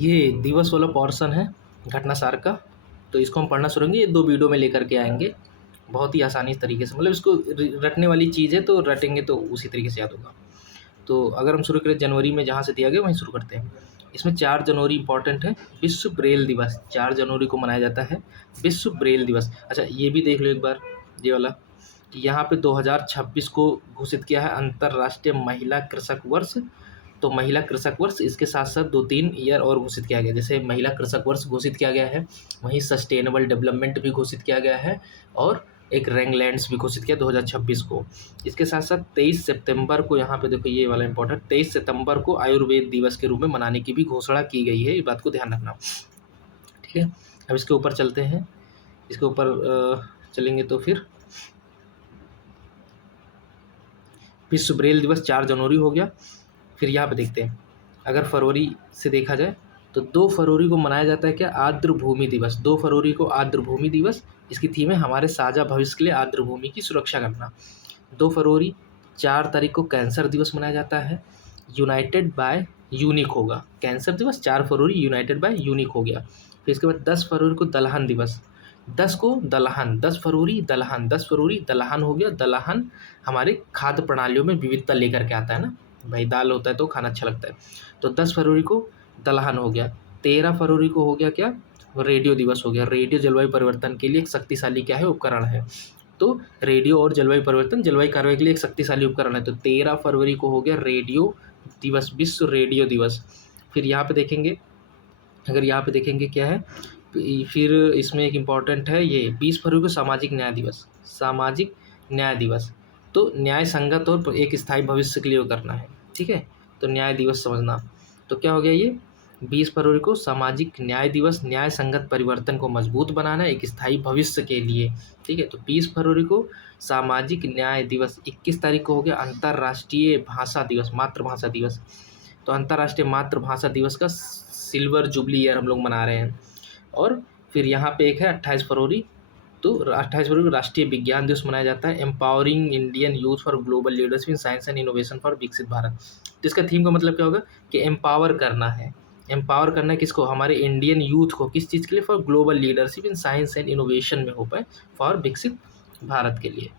ये दिवस वाला पोर्शन है घटनासार का, तो इसको हम पढ़ना शुरू करेंगे। ये 2 वीडियो में लेकर के आएँगे, बहुत ही आसानी तरीके से, मतलब इसको रटने वाली चीज़ है, तो रटेंगे तो उसी तरीके से याद होगा। तो अगर हम शुरू करें जनवरी में, जहाँ से दिया गया वहीं शुरू करते हैं। इसमें 4 जनवरी इम्पोर्टेंट है, विश्व ब्रेल दिवस। 4 जनवरी को मनाया जाता है विश्व ब्रेल दिवस। अच्छा, ये भी देख लो एक बार, ये वाला, कि यहाँ पे 2026 को घोषित किया है अंतर्राष्ट्रीय महिला कृषक वर्ष। तो महिला कृषक वर्ष, इसके साथ साथ 2-3 ईयर और घोषित किया गया। जैसे महिला कृषक वर्ष घोषित किया गया है, वहीं सस्टेनेबल डेवलपमेंट भी घोषित किया गया है, और एक रैंगलैंड्स भी घोषित किया 2026 को। इसके साथ साथ 23 सितंबर को, यहाँ पे देखो ये वाला इंपॉर्टेंट, 23 सितंबर को आयुर्वेद दिवस के रूप में मनाने की भी घोषणा की गई है। ये बात को ध्यान रखना, ठीक है। अब इसके ऊपर चलते हैं, इसके ऊपर चलेंगे तो फिर विश्व ब्रेल दिवस 4 जनवरी हो गया। फिर यहाँ पे देखते हैं, अगर फरवरी से देखा जाए तो 2 फरवरी को मनाया जाता है क्या, आर्द्र भूमि दिवस। 2 फरवरी को आर्द्र भूमि दिवस, इसकी थीम है हमारे साझा भविष्य के लिए आर्द्र भूमि की सुरक्षा करना। 2 फरवरी। 4 तारीख को कैंसर दिवस मनाया जाता है, यूनाइटेड बाय यूनिक होगा। कैंसर दिवस 4 फरवरी यूनाइटेड बाय यूनिक हो गया। फिर इसके बाद 10 फरवरी को दलहन दिवस। 10 को दलहन, 10 फरवरी दलहन, 10 फरवरी दलहन हो गया। दलहन हमारे खाद्य प्रणालियों में विविधता लेकर के आता है ना, भाई दाल होता है तो खाना अच्छा लगता है। तो 10 फरवरी को दलहन हो गया। 13 फरवरी को हो गया क्या, रेडियो दिवस हो गया। रेडियो जलवायु परिवर्तन के लिए एक शक्तिशाली क्या है, उपकरण है। तो रेडियो और जलवायु परिवर्तन, जलवायु कार्रवाई के लिए एक शक्तिशाली उपकरण है। तो 13 फरवरी को हो गया रेडियो दिवस, विश्व रेडियो दिवस। फिर यहाँ पे देखेंगे, अगर यहाँ पे देखेंगे क्या है, फिर इसमें एक इम्पॉर्टेंट है ये 20 फरवरी को सामाजिक न्याय दिवस। सामाजिक न्याय दिवस, तो न्याय संगत और एक स्थायी भविष्य के लिए वो करना है, ठीक है। तो न्याय दिवस समझना, तो क्या हो गया ये 20 फरवरी को सामाजिक न्याय दिवस, न्याय संगत परिवर्तन को मजबूत बनाना है एक स्थायी भविष्य के लिए, ठीक है। तो 20 फरवरी को सामाजिक न्याय दिवस। 21 तारीख को हो गया अंतर्राष्ट्रीय भाषा दिवस, मातृभाषा दिवस। तो अंतर्राष्ट्रीय मातृभाषा दिवस का सिल्वर जुबली ईयर हम लोग मना रहे हैं। और फिर यहाँ पे एक है 28 फरवरी, तो 28 फरवरी को राष्ट्रीय विज्ञान दिवस मनाया जाता है, empowering Indian youth for global leadership in science and innovation for विकसित भारत। तो इसका थीम का मतलब क्या होगा कि एम्पावर करना है। एम्पावर करना है किसको, हमारे इंडियन यूथ को, किस चीज़ के लिए, for global leadership in science and innovation में हो पाए, फॉर विकसित भारत के लिए,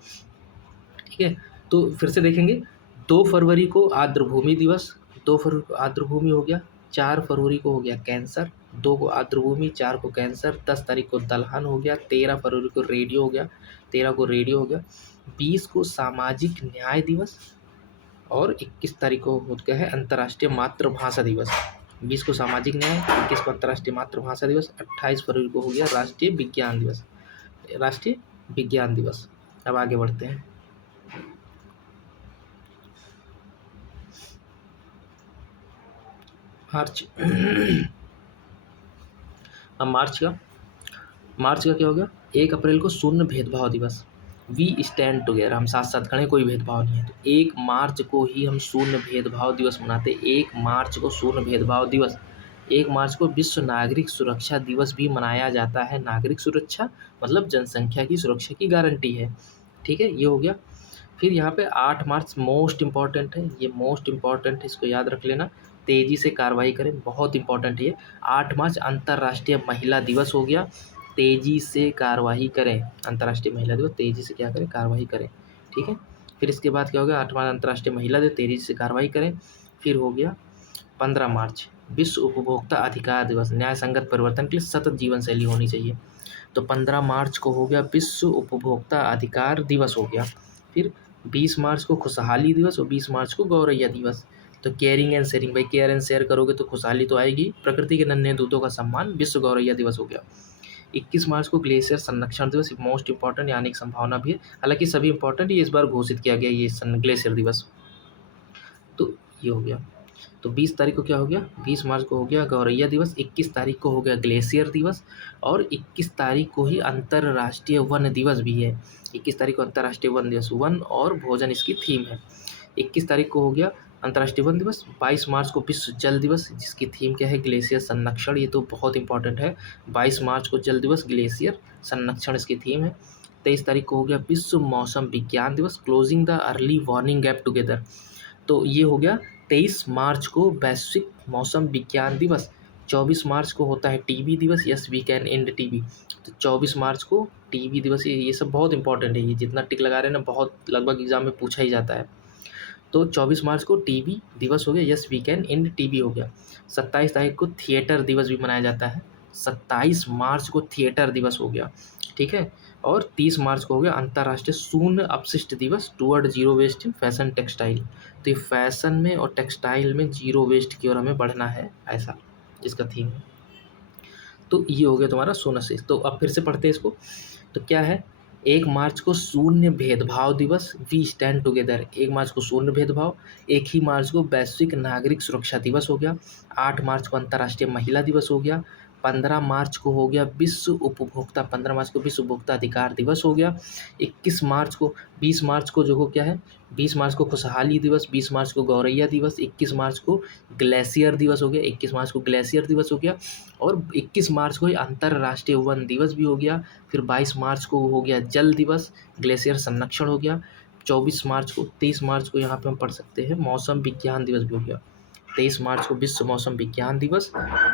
ठीक है। तो फिर से देखेंगे, 2 फरवरी को आर्द्र भूमि दिवस, 2 फरवरी को आर्द्र भूमि हो गया। 4 फरवरी को हो गया कैंसर, 2 को आर्द्र भूमि, 4 को कैंसर। 10 तारीख को दलहन हो गया। 13 फरवरी को रेडियो हो गया, 13 को रेडियो हो गया। 20 को सामाजिक न्याय दिवस, और 21 तारीख को हो गया है अंतर्राष्ट्रीय मातृभाषा दिवस। 20 को सामाजिक न्याय, 21 को अंतर्राष्ट्रीय मातृभाषा दिवस। 28 फरवरी को हो गया राष्ट्रीय विज्ञान दिवस, राष्ट्रीय विज्ञान दिवस। अब आगे बढ़ते हैं, मार्च। अब मार्च का क्या हो गया, 1 अप्रैल को शून्य भेदभाव दिवस। वी स्टैंड टुगेदर, हम साथ साथ खड़े, कोई भेदभाव नहीं है। तो 1 मार्च को ही हम शून्य भेदभाव दिवस मनाते। 1 मार्च को शून्य भेदभाव दिवस। 1 मार्च को विश्व नागरिक सुरक्षा दिवस भी मनाया जाता है। नागरिक सुरक्षा मतलब जनसंख्या की सुरक्षा की गारंटी है, ठीक है, ये हो गया। फिर यहाँ पे 8 मार्च मोस्ट इम्पॉर्टेंट है, ये मोस्ट इम्पॉर्टेंट है, इसको याद रख लेना। तेज़ी से कार्रवाई करें, बहुत इंपॉर्टेंट है ये। 8 मार्च अंतर्राष्ट्रीय महिला दिवस हो गया। तेज़ी से कार्रवाई करें, अंतर्राष्ट्रीय महिला दिवस, तेज़ी से क्या करें, कार्रवाई करें, ठीक है। फिर इसके बाद क्या हो गया, 8 मार्च अंतर्राष्ट्रीय महिला दिवस, तेज़ी से कार्रवाई करें। फिर हो गया 15 मार्च विश्व उपभोक्ता अधिकार दिवस, न्याय संगत परिवर्तन के लिए सतत जीवन शैली होनी चाहिए। तो 15 मार्च को हो गया विश्व उपभोक्ता अधिकार दिवस हो गया। फिर 20 मार्च को खुशहाली दिवस और 20 मार्च को गौरैया दिवस। तो केयरिंग एंड शेयरिंग, भाई केयर एंड शेयर करोगे तो खुशहाली तो आएगी। प्रकृति के नन्हे दूतों का सम्मान, विश्व गौरैया दिवस हो गया। 21 मार्च को ग्लेशियर संरक्षण दिवस, मोस्ट इंपॉर्टेंट, यानी एक संभावना भी है, हालांकि सभी इंपॉर्टेंट, ये इस बार घोषित किया गया ये ग्लेशियर दिवस। तो ये हो गया। तो 20 तारीख को क्या हो गया, 20 मार्च को हो गया गौरैया दिवस। 21 तारीख को हो गया ग्लेशियर दिवस, और 21 तारीख को ही अंतर्राष्ट्रीय वन दिवस भी है। 21 तारीख को अंतर्राष्ट्रीय वन दिवस, वन और भोजन इसकी थीम है। 21 तारीख को हो गया अंतर्राष्ट्रीय वन दिवस। 22 मार्च को विश्व जल दिवस, जिसकी थीम क्या है, ग्लेशियर संरक्षण, ये तो बहुत इंपॉर्टेंट है। 22 मार्च को जल दिवस, ग्लेशियर संरक्षण इसकी थीम है। 23 तारीख को हो गया विश्व मौसम विज्ञान दिवस, closing the early warning gap together. तो ये हो गया 23 मार्च को वैश्विक मौसम विज्ञान दिवस। 24 मार्च को होता है टीबी दिवस, yes we can end TB. तो 24 मार्च को टीबी दिवस, ये सब बहुत इंपॉर्टेंट है, ये जितना टिक लगा रहे हैं ना बहुत लगभग एग्जाम में पूछा ही जाता है। तो 24 मार्च को टीबी दिवस हो गया, yes we can end TB हो गया। 27 तारीख को थिएटर दिवस भी मनाया जाता है, 27 मार्च को थिएटर दिवस हो गया, ठीक है। और 30 मार्च को हो गया अंतर्राष्ट्रीय शून्य अपशिष्ट दिवस toward zero waste in fashion textile. तो ये फैशन में और टेक्सटाइल में जीरो वेस्ट की ओर हमें बढ़ना है, ऐसा इसका थीम है। तो ये हो गया तुम्हारा शून्य से। तो अब फिर से पढ़ते हैं इसको। तो क्या है, 1 मार्च को शून्य भेदभाव दिवस, वी स्टैंड टुगेदर। 1 मार्च को शून्य भेदभाव। 1 ही मार्च को वैश्विक नागरिक सुरक्षा दिवस हो गया। 8 मार्च को अंतर्राष्ट्रीय महिला दिवस हो गया। 15 मार्च को हो गया विश्व उपभोक्ता, 15 मार्च को विश्व उपभोक्ता अधिकार दिवस हो गया। 21 मार्च को, 20 मार्च को जो हो क्या है, 20 मार्च को खुशहाली दिवस, 20 मार्च को गौरैया दिवस, 21 मार्च को ग्लेशियर दिवस हो गया, 21 मार्च को ग्लेशियर दिवस हो गया। और 21 मार्च को ही अंतर्राष्ट्रीय वन दिवस भी हो गया। फिर 22 मार्च को हो गया जल दिवस, ग्लेशियर संरक्षण हो गया। 24 मार्च को, 23 मार्च को यहाँ पे हम पढ़ सकते हैं मौसम विज्ञान दिवस भी हो गया। 23 मार्च को विश्व मौसम विज्ञान दिवस।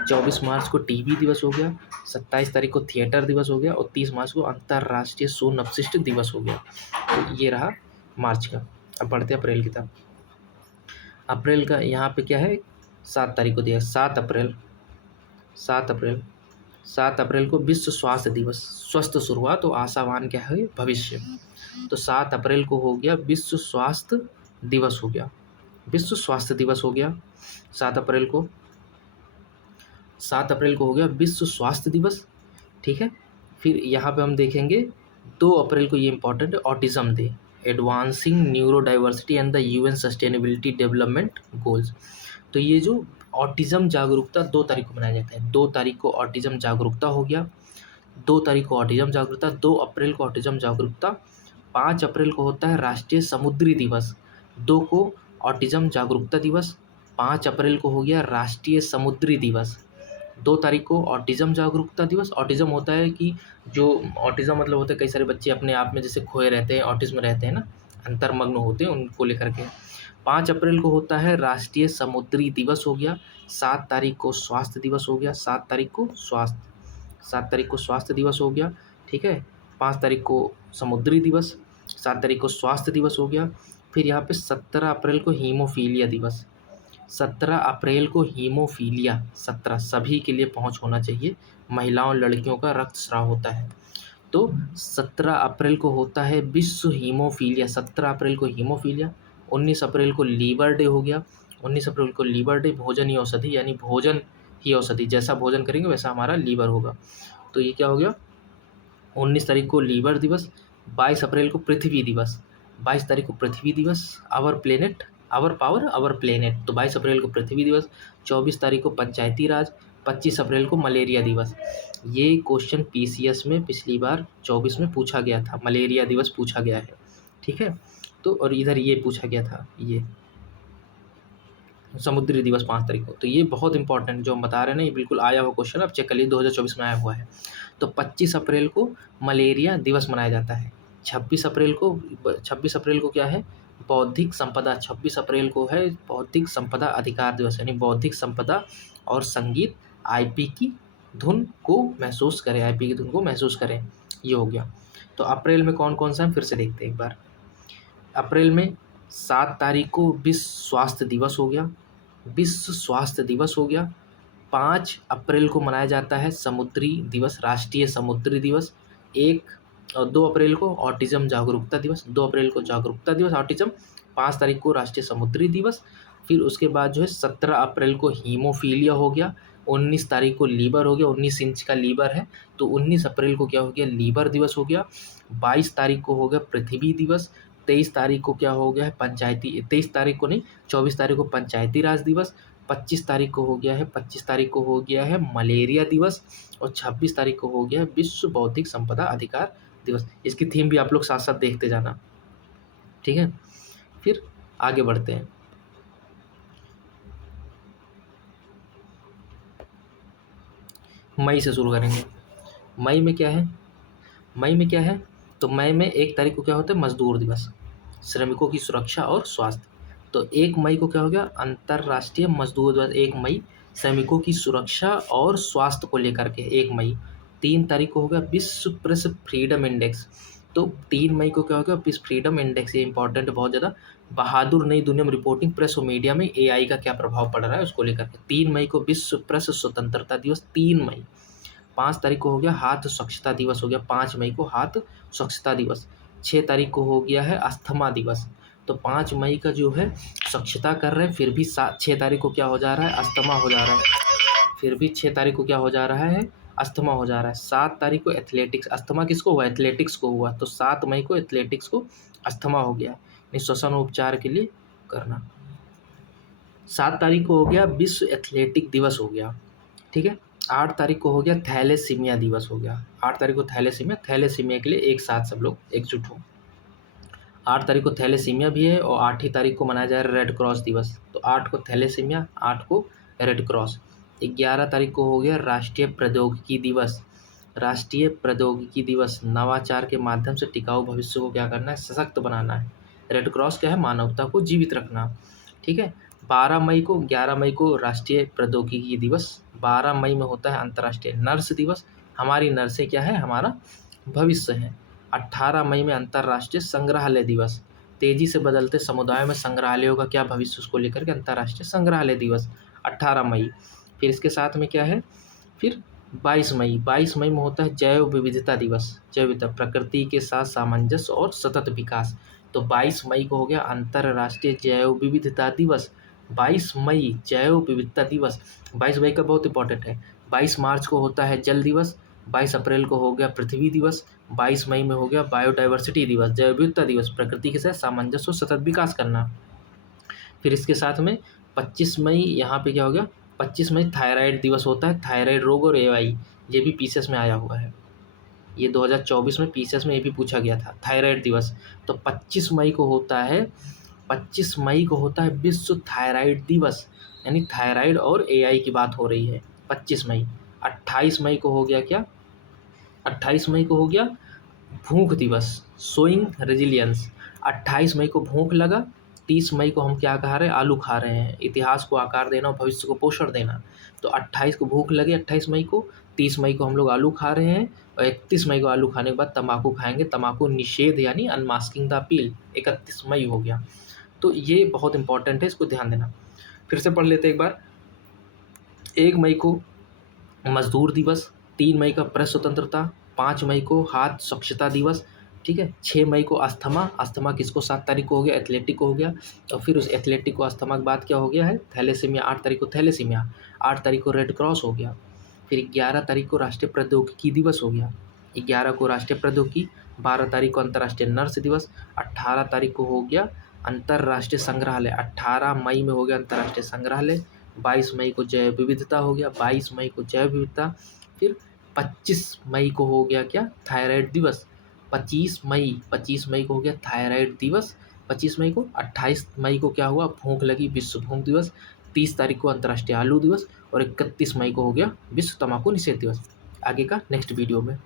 24 मार्च को टीबी दिवस हो गया। 27 तारीख को थिएटर दिवस हो गया। और 30 मार्च को अंतर्राष्ट्रीय शून्य अपशिष्ट दिवस हो गया। तो ये रहा मार्च का। अब पढ़ते हैं अप्रैल की तरफ। अप्रैल का यहाँ पे क्या है, 7 तारीख को दिया है, 7 अप्रैल। 7 अप्रैल को विश्व स्वास्थ्य दिवस, स्वस्थ शुरुआत और आशावान क्या है भविष्य। तो 7 अप्रैल को हो गया विश्व स्वास्थ्य दिवस हो गया, विश्व स्वास्थ्य दिवस हो गया 7 अप्रैल को। 7 अप्रैल को हो गया विश्व स्वास्थ्य दिवस, ठीक है। फिर यहाँ पे हम देखेंगे 2 अप्रैल को, ये इंपॉर्टेंट है, autism day, advancing neuro diversity and the UN sustainability development goals. तो ये जो ऑटिज्म जागरूकता 2 तारीख को मनाया जाता है। 2 तारीख को ऑटिज्म जागरूकता हो गया, 2 तारीख को ऑटिज्म जागरूकता, 2 अप्रैल को ऑटिज्म जागरूकता। 5 अप्रैल को होता है राष्ट्रीय समुद्री दिवस, 2 को ऑटिज्म जागरूकता दिवस। 5 अप्रैल को हो गया राष्ट्रीय समुद्री दिवस। 2 तारीख को ऑटिज्म जागरूकता दिवस। ऑटिज्म होता है कि जो ऑटिज्म मतलब होता है कई सारे बच्चे अपने आप में जैसे खोए रहते हैं, ऑटिज्म रहते हैं ना, अंतर्मग्न होते हैं, उनको लेकर के। 5 अप्रैल को होता है राष्ट्रीय समुद्री दिवस हो गया। 7 तारीख को स्वास्थ्य दिवस हो गया, 7 तारीख को स्वास्थ्य दिवस हो गया, ठीक है। 5 तारीख को समुद्री दिवस, 7 तारीख को स्वास्थ्य दिवस हो गया। फिर यहाँ पे 17 अप्रैल को हीमोफीलिया दिवस, 17 अप्रैल को हीमोफीलिया, 17 सभी के लिए पहुंच होना चाहिए, महिलाओं लड़कियों का रक्तस्राव होता है। तो 17 अप्रैल को होता है विश्व हीमोफीलिया, 17 अप्रैल को हीमोफीलिया। 19 अप्रैल को लीवर डे हो गया, 19 अप्रैल को लीवर डे, भोजन ही औषधि, यानी भोजन ही औषधि, जैसा भोजन करेंगे वैसा हमारा लीवर होगा। तो ये क्या हो गया, 19 तारीख को लीवर दिवस। 22 अप्रैल को पृथ्वी दिवस, 22 तारीख को पृथ्वी दिवस, our planet, our power, our planet. तो 22 अप्रैल को पृथ्वी दिवस। 24 तारीख को पंचायती राज। 25 अप्रैल को मलेरिया दिवस। ये क्वेश्चन पीसीएस में पिछली बार 24 में पूछा गया था, मलेरिया दिवस पूछा गया है, ठीक है। तो और इधर ये पूछा गया था, ये समुद्री दिवस 5 तारीख को। तो ये बहुत इंपॉर्टेंट जो हम बता रहे हैं ना, ये बिल्कुल आया हुआ क्वेश्चन, अब चेक कर लीजिए 2024 में आया हुआ है। तो 25 अप्रैल को मलेरिया दिवस मनाया जाता है। 26 अप्रैल को क्या है, बौद्धिक संपदा, 26 अप्रैल को है बौद्धिक संपदा अधिकार दिवस, यानी बौद्धिक संपदा और संगीत, आईपी की धुन को महसूस करें, आईपी की धुन को महसूस करें, ये हो गया। तो अप्रैल में कौन कौन सा है फिर से देखते हैं एक बार। अप्रैल में 7 तारीख को विश्व स्वास्थ्य दिवस हो गया, विश्व स्वास्थ्य दिवस हो गया। 5 अप्रैल को मनाया जाता है समुद्री दिवस, राष्ट्रीय समुद्री दिवस। 2 अप्रैल को ऑटिज्म जागरूकता दिवस, 2 अप्रैल को जागरूकता दिवस ऑटिज्म। 5 तारीख को राष्ट्रीय समुद्री दिवस। फिर उसके बाद जो है 17 अप्रैल को हीमोफीलिया हो गया। 19 तारीख को लीवर हो गया, 19 इंच का लीवर है तो 19 अप्रैल को क्या हो गया, लीवर दिवस हो गया। 22 तारीख को हो गया पृथ्वी दिवस। 23 तारीख को क्या हो गया है, 23 तारीख को नहीं, 24 तारीख को पंचायती राज दिवस। 25 तारीख को हो गया है मलेरिया दिवस। और 26 तारीख को हो गया है विश्व बौद्धिक संपदा अधिकार दिवस। इसकी थीम भी आप लोग साथ साथ देखते जाना, ठीक है। फिर आगे बढ़ते हैं। मई से शुरू करेंगे। मई में क्या है, तो मई में 1 तारीख को क्या होता है, मजदूर दिवस, श्रमिकों की सुरक्षा और स्वास्थ्य। तो 1 मई को क्या हो गया, अंतर्राष्ट्रीय मजदूर दिवस, 1 मई सैनिकों की सुरक्षा और स्वास्थ्य को लेकर के 1 मई। 3 तारीख को हो गया विश्व प्रेस फ्रीडम इंडेक्स। तो 3 मई को क्या हो गया विश्व फ्रीडम इंडेक्स, ये इंपॉर्टेंट है बहुत ज़्यादा। बहादुर नई दुनिया में रिपोर्टिंग प्रेस और मीडिया में एआई का क्या प्रभाव पड़ रहा है उसको लेकर के। 3 मई को विश्व प्रेस स्वतंत्रता दिवस 3 मई। 5 तारीख को हो गया हाथ स्वच्छता दिवस हो गया, 5 मई को हाथ स्वच्छता दिवस। 6 तारीख को हो गया है अस्थमा दिवस। तो 5 मई का जो है स्वच्छता कर रहे हैं, फिर भी 6 तारीख को क्या हो जा रहा है अस्थमा हो जा रहा है, फिर भी 6 तारीख को क्या हो जा रहा है अस्थमा हो जा रहा है। 7 तारीख को एथलेटिक्स, अस्थमा किसको हुआ एथलेटिक्स को हुआ, तो 7 मई को एथलेटिक्स को अस्थमा हो गया, श्वसन उपचार के लिए करना। 7 तारीख को हो गया विश्व एथलेटिक दिवस हो गया, ठीक है। 8 तारीख को हो गया थैलेसीमिया दिवस हो गया, 8 तारीख को थैलेसीमिया के लिए एक साथ सब लोग एकजुट हो। 8 तारीख को थैलेसीमिया भी है और 8 ही तारीख को मनाया जा रहा है रेड क्रॉस दिवस। तो 8 को थैलेसीमिया, 8 को रेड क्रॉस। 11 तारीख को हो गया राष्ट्रीय प्रौद्योगिकी दिवस। राष्ट्रीय प्रौद्योगिकी दिवस, नवाचार के माध्यम से टिकाऊ भविष्य को क्या करना है सशक्त बनाना है। रेड क्रॉस क्या है मानवता को जीवित रखना, ठीक है। 11 मई को राष्ट्रीय प्रौद्योगिकी दिवस। 12 मई में होता है अंतर्राष्ट्रीय नर्स दिवस। हमारी नर्सें क्या है हमारा भविष्य है। 18 मई में अंतर्राष्ट्रीय संग्रहालय दिवस। तेजी से बदलते समुदायों में संग्रहालयों का क्या भविष्य उसको लेकर के अंतर्राष्ट्रीय संग्रहालय दिवस 18 मई। फिर इसके साथ में क्या है फिर 22 मई। 22 मई में होता है जैव विविधता दिवस। जैव विविधता, प्रकृति के साथ सामंजस्य और सतत विकास। तो 22 मई को हो गया अंतर्राष्ट्रीय जैव विविधता दिवस। 22 मई जैव विविधता दिवस। 22 मई का बहुत इंपॉर्टेंट है। 22 मार्च को होता है जल दिवस। 22 अप्रैल को हो गया पृथ्वी दिवस। 22 मई में हो गया बायोडाइवर्सिटी दिवस, जैव विविधता दिवस, प्रकृति के साथ सामंजस्य और सतत विकास करना। फिर इसके साथ में 25 मई यहाँ पे क्या हो गया 25 मई थायराइड दिवस होता है। थायराइड रोग और एआई, ये भी पीसीएस में आया हुआ है, ये 2024 में पीसीएस में ये भी पूछा गया था थायराइड दिवस। तो 25 मई को होता है 25 मई को होता है विश्व थायराइड दिवस, यानी थायराइड और एआई की बात हो रही है 25 मई। 28 मई को हो गया क्या 28 मई को हो गया भूख दिवस, शोइंग रेजिलियंस। 28 मई को भूख लगा, 30 मई को हम क्या खा रहे हैं आलू खा रहे हैं, इतिहास को आकार देना और भविष्य को पोषण देना। तो 28 को भूख लगी 28 मई को, 30 मई को हम लोग आलू खा रहे हैं और 31 मई को आलू खाने के बाद तंबाकू खाएंगे, तंबाकू निषेध यानी अनमास्किंग द अपील 31 मई हो गया। तो ये बहुत इंपॉर्टेंट है, इसको ध्यान देना। फिर से पढ़ लेते एक बार। 1 मई को मजदूर दिवस, 3 मई का प्रेस स्वतंत्रता, 5 मई को हाथ स्वच्छता दिवस, ठीक है। 6 मई को अस्थमा, अस्थमा किसको 7 तारीख को हो गया एथलेटिक को हो गया, और फिर उस एथलेटिक को अस्थमा के बाद क्या हो गया है थैलेसीमिया, 8 तारीख को थैलेसीमिया, 8 तारीख को रेड क्रॉस हो गया। फिर 11 तारीख को राष्ट्रीय प्रौद्योगिकी दिवस हो गया, 11 को राष्ट्रीय प्रौद्योगिकी, 12 तारीख को अंतर्राष्ट्रीय नर्स दिवस, 18 तारीख को हो गया अंतर्राष्ट्रीय संग्रहालय, 18 मई में हो गया अंतर्राष्ट्रीय संग्रहालय। 22 मई को जैव विविधता हो गया, 22 मई को जैव विविधता। फिर 25 मई को हो गया क्या थायराइड दिवस, 25 मई को हो गया थायराइड दिवस 25 मई को। 28 मई को क्या हुआ भूख लगी, विश्व भूख दिवस। 30 तारीख को अंतर्राष्ट्रीय आलू दिवस और 31 मई को हो गया विश्व तंबाकू निषेध दिवस। आगे का नेक्स्ट वीडियो में।